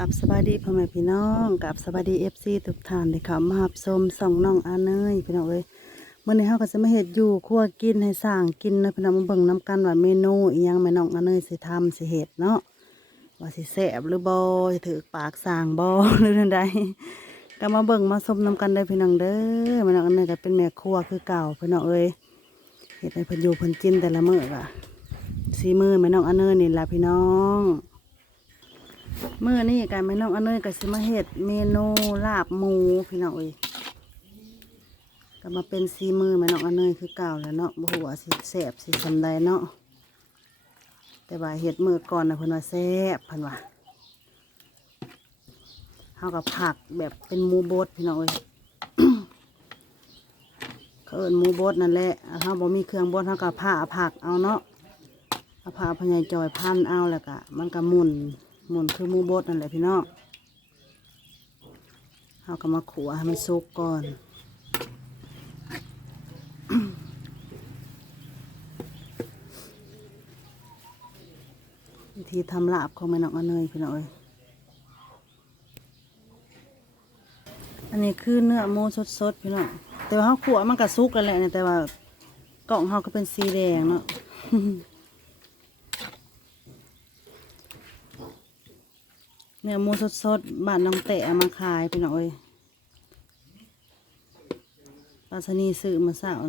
กับสบายดีพ่อแม่พี่น้องกับสบายดีเอฟซีทุกท่านที่เขามาหับชมส่องน้องอาเนยพี่น้องเอ้ยเมื่อนี้เฮาก็จะมาเฮ็ดอยู่ครัวกินให้สร้างกินเนาะพี่น้องมาเบิ่งน้ำกันว่าเมนูอีหยังแม่น้องอาเนยสิทำสิเฮ็ดเนาะว่าสิแซ่บหรือบ่สิถือปากสร้างบ่หรือจังใดก็มาเบิ่งมาชมน้ำกันเด้อพี่น้องเด้อแม่น้องอาเนยก็เป็นแม่ครัวคือเก่าพี่น้องเอ้ยเฮ็ดให้เพิ่นอยู่เพิ่นกินแต่ละมื้อก็สีมือแม่น้องอาเนยนี่ล่ะพี่น้อง เมื่อนี่การแม่น้องอนเนยก็สิมาเฮ็ดเมนูลาบหมูพี่น้องเอ้ยก็มาเป็นซีมือแม่น้องอนเนยคือเก่าแล้วเนาะบ่ฮู้ว่าสิแซ่บสิสำใดเนาะแต่ว่าเฮ็ดมือก่อนนะเพิ่นว่าแซ่บเพิ่นว่าเฮาก็ผักแบบเป็นหมูบดพี่น้องเอ้ยเขาเอิ้นหมูบดนั่นแหละเฮาบ่มีเครื่องบดเฮาก็ผ่าผักเอาเนาะเอาผ่าพญายจอยพันเอาแล้วก็มันก็หมุน หมุนคือมูบดนั่นแหละพี่น้องเราก็มาขัวให้มันสุกก่อนวิธีทำลาบของแม่น้องอเนยพี่น้องเอ้ยอันนี้คือเนื้อหมูสดๆพี่น้องแต่ว่าเขาขัวมันก็สุกกันแหละเนี่ยแต่ว่ากล่องเขาก็เป็นสีแดงเนาะ เนื้อหมูสดๆบ้านน้องเตะเอามาขายพี่น้องเอ้ยปลาสนีซื้อมาสาว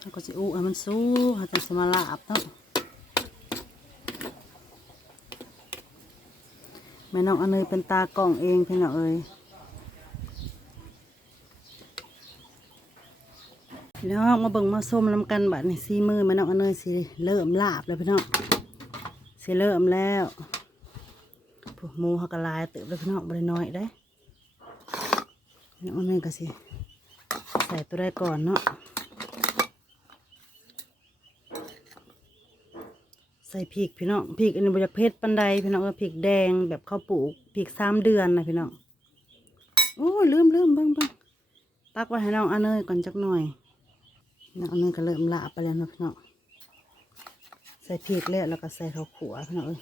แล้วก็จะอู้ให้มันสู้ให้จะสมาลาบเนาะแม่น้องอเนยเป็นตากล่องเองพี่น้องเอ้ย พี่น้องมาเบิ่งมาส้มน้ำกันบัดนี่ซีมือมันน้องอนเนยสิเริ่มลาบแล้วพี่น้องสิเริ่มแล้วพวกหมูเขาก็ลายเติบแล้วพี่น้องบริน้อยได้พี่น้องอนเนยก็สิใส่ตัวได้ก่อนเนาะใส่พริกพี่น้องพริกอันนี้บริเพชรปันไดพี่น้องเออพริกแดงแบบข้าวปลูกพริกสามเดือนนะพี่น้องโอ้ยลืมลืมเบิ่งเบิ่งตักไว้ให้น้องอนเนยก่อนจักหน่อย น้องเนยก็เริ่มละไปแล้วเนาะพี่น้องใส่พริกแล้วแล้วก็ใส่ข้าวขัวพี่น้องเอ้ย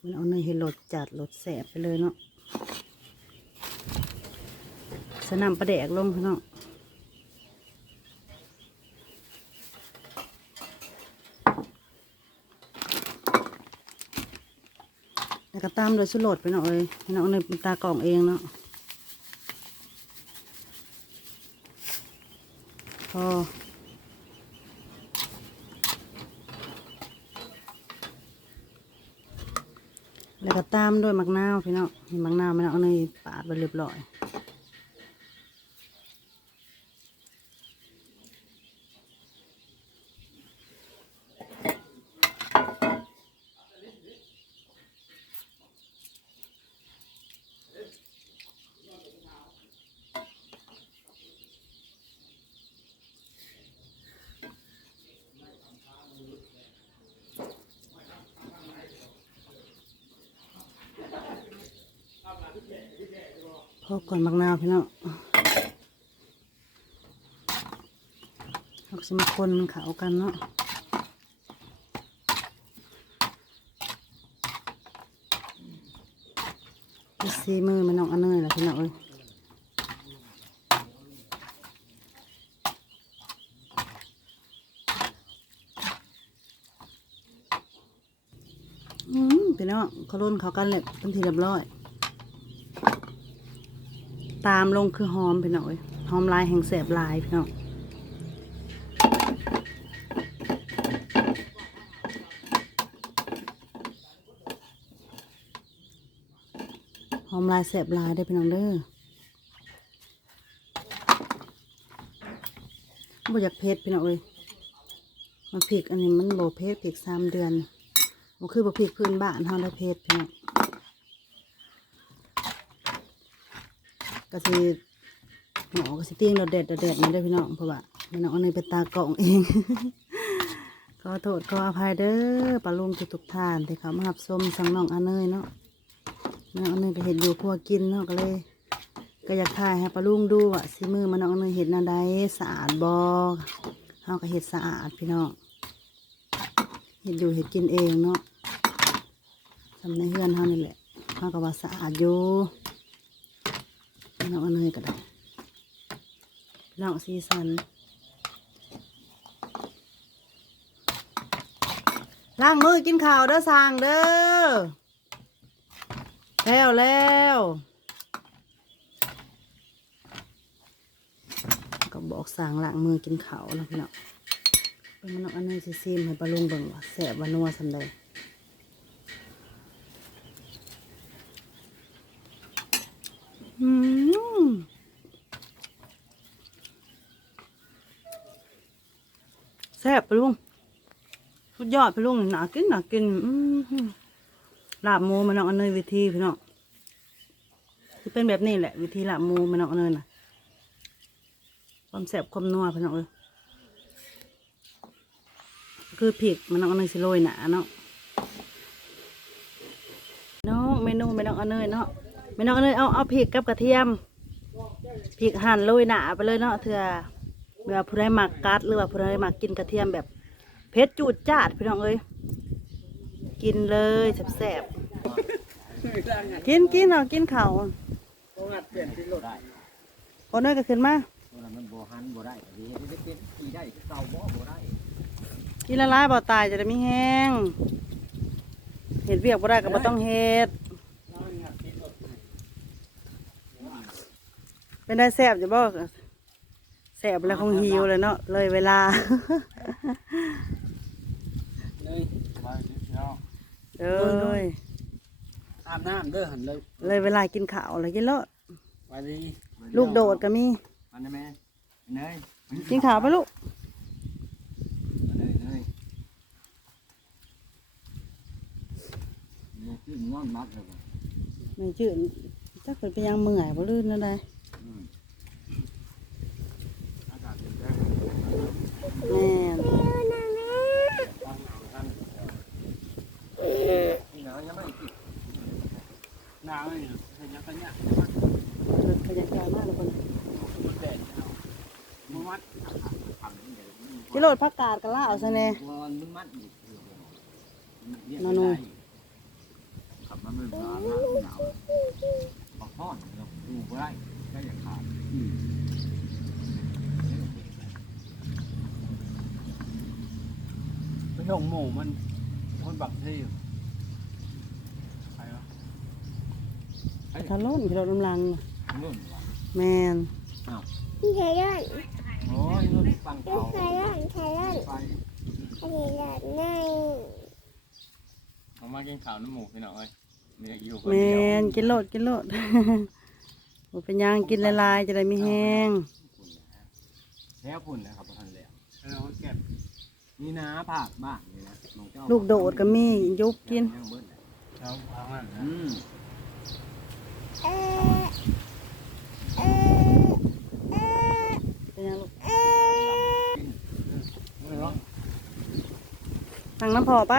มันเอาเนยให้รสจัดรสแสบไปเลยเนาะสนำปลาแดกลงพี่น้องแล้วก็ตามโดยสุรสพี่น้องเอ้ยพี่น้องเนยเป็นตากล่องเองเนาะ พอแล้วก็ตามด้วยมักนาวพี่น้องมักนาวไม่ต้องเอาในปาดไปเรียบร้อย พอก่อนมักนาวพี่น้องเราจะมาคนมันขาวกันเนาะไปซีมือมันน้องอันเนยแหละพี่น้องเอ้ยอืมพี่น้องเขาล้นเขากันเลยเป็นทีเรียบร้อย ตามลงคือหอมพี่น้องเอ้ยหอมลายแห่งแสบลายพี่น้องหอมลายแสบลายได้พี่น้องเด้อบ่อยากเพชรพี่น้องเอ้ยมาพริกอันนี้มันโบเพชรพริกสามเดือนมันคือบักพริกพื้นบ้านเฮาได้เพชรพี่น้อง ก็สิหมอก็สิเตียงเราเด็ดเด็ดนี่ได้พี่น้องเพราะว่าพี่น้องเอาในเป็นตากล่องเองขอโทษขออภัยเด้อปลาลุงทุกๆท่านที่เขามาหับส้มสังน้องอาเนยเนาะน้องอาเนยก็เห็นอยู่ครัวกินเนาะก็เลย ก็อยากถ่ายให้ปลาลุงดูว่าสิมือมันน้องเนยเห็ดนาใดสะอาดบ่เฮาก็เห็ดสะอาดพี่น้องเห็ดอยู่เห็ดกินเองเนาะทำในเฮือนเฮานี่แหละเฮาก็ว่าสะอาดอยู่ น้องเนยก็ได้เน้องสีสันล้างมือกินข้าวเด้อสร้างเด้อแล้วแล้วก็บอกสั่งล้างมือกินข้าวแล้วพี่น้องเป็นนเอาอันนี้สิซิมให้ปลาลุงเบิ่งว่าแสบว่านัวสำใดอืม แซ่บไปลุงสุดยอดไปลุงหนากินหนากินอืลาบหมูมันเอาอันนี้วิธีพี่น้องจะเป็นแบบนี้แหละ วิธีลาบหมูมันเอาอันนี้น่ะ ความแสบความนัวพี่น้องเอ้ยคือผิกมันต้องเอาเนยสิโรยหนาเนาะน้องเมนูไม่ต้องเอาเนยเนาะไม่ต้องเอาเนยเอาเอาผิกกับกระเทียมผิกหั่นโรยหนาไปเลยเนาะเถื่อ เวลาผู้ใดมักกัดหรือว่าผู้ใดมักกินกระเทียมแบบเผ็ดจูดจ้าดพี่น้องเอ้ยกินเลยแสบๆกินกินเอากินข้าวงัดเปลี่ยนที่รถได้คนน้อยก็ขึ้นมาตัวนั้นมันโบหันโบได้ก็ดีได้เป็นขี่ได้คือเก่าบ่โบได้กินละลายบ่ตายจะได้ไม่แห้งเห็ดเวียกบ่ได้ก็บ่ต้องเห็ดเป็นได้แซ่บจะบ่ แซ่บแล้วคงหิวเลยเนาะเลยเวลา เลยไปเนาะเอ้ยอาบน้ำเด้อหันเลยเลยเวลากินข้าวแล้วกินเลอะไปดีลูกโดดก็มีอันนี้แม่เนยกินข้าวไปลูกเนยเนยนี่คืองอนมักเลยไม่จืดจักเป็นไปยังเมื่อยบ่ลื่นนั่นได้อากาศเป็นแรง แม่น หนาวยังไม่กินห นาวนี่เห็นยังกันเนี่ยขยันกายมากเลยคนมันแดดมันมัดทำนี่เดี๋ยวกิโลดผักกาดกะลาเอาซะแน่มันมัดอยู่ขับมาไม่ร้อนหนาวปอกพ่อนเนาดูบ่ได้ได้อย่าขาดไปส่งหมูมันคนบักที่ใครวะ ทะล้นกิโลดน้ำลังนุ่นวะแม่นไทยอนโอ้ยนุ่นฟังเขาไทยอนไทยอนไปอันนี้ละในผมมากินข้าวน้ำหมูพี่น้องเอ้ยมีอยู่คนแม่เดียวนกินโลดกินโลด บ่เป็นหยังกินละลายๆจะได้ไม่แห้งแล้วพุ่นนะครับท่านแล้วแล้วเก็บนี่นะผักบ้างนี่นะน้องเจ้าลูกโดดก็มียุบกินยังเบิ้ลเช้าพักนั่นนะอืมเออเออเออ เป็นหยังลูกเออไม่เนาะตั้งน้ำพอไป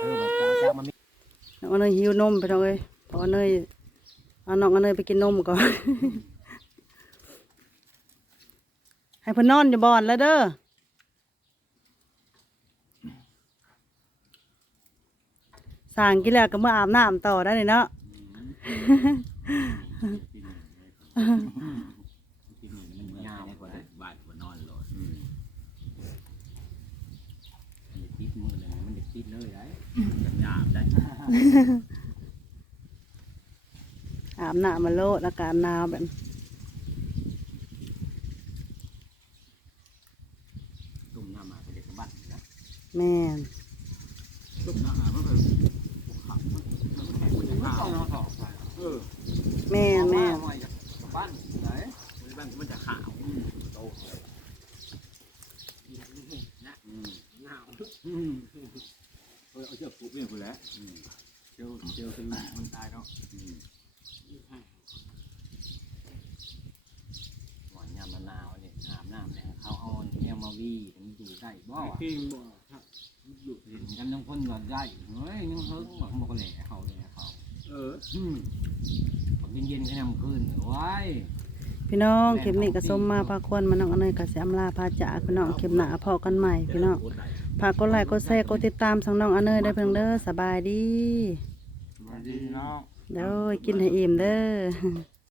เออแบบเจ้าเจ้ามันมีน้องเอเนยหิวนมไปน้องเอ้ยเอเนยเอาน้องเอเนยไปกินนมก่อน ให้เพิ่นนอนอยู่บ่อนแล้วเด้อ สั่งกินแล้วก็เมื่ออาบน้ำต่อได้เลยเนาะกินนี่มันยาวกว่าบ้านหัวนอนโหลดอืมมันติดมือเลยมันจะติดเลยได้กันยามได้อาบน้ำมาโลดอากาศหนาวแบบตุ่มน้ำมาไปเด็กบ้านนะแม่น ตุ่มน้ำมาก็คือขับมันแข็งมันจะข้าวเออ แม่นแม่น มาจากบ้านไหน บ้านมันจะขาว โตนะอืมหนาวอืม เออเอาเชือกผูกเนี่ยกูแล้วอืมเจียวเจียวคือมันตายเนาะอืมหวานยามมะนาวเนี่ยอาบน้ำเนี่ยเขาเอาเนี่ยมาวีมันอยู่ได้บ่กินบ่ครับเห็นกันทั้งคนหลอดได้เฮ้ยยังเฮิร์กบอกบอกแหล่เขาแหล่เขาเอออืมผมเย็นๆแค่นำขึ้นไว้พี่น้องคลิปนี้ก็ส้มมาพาควรมาน้องอเนยกับเสียมลาพาจากพี่น้องคลิปหน้าพอกันใหม่พี่น้อง ฝากกดไลค์กดแชร์กดติดตามช่องน้องอเนยได้เพียงเด้อสบายดีสวัสดีน้องเด้อกินให้อิ่มเด้อ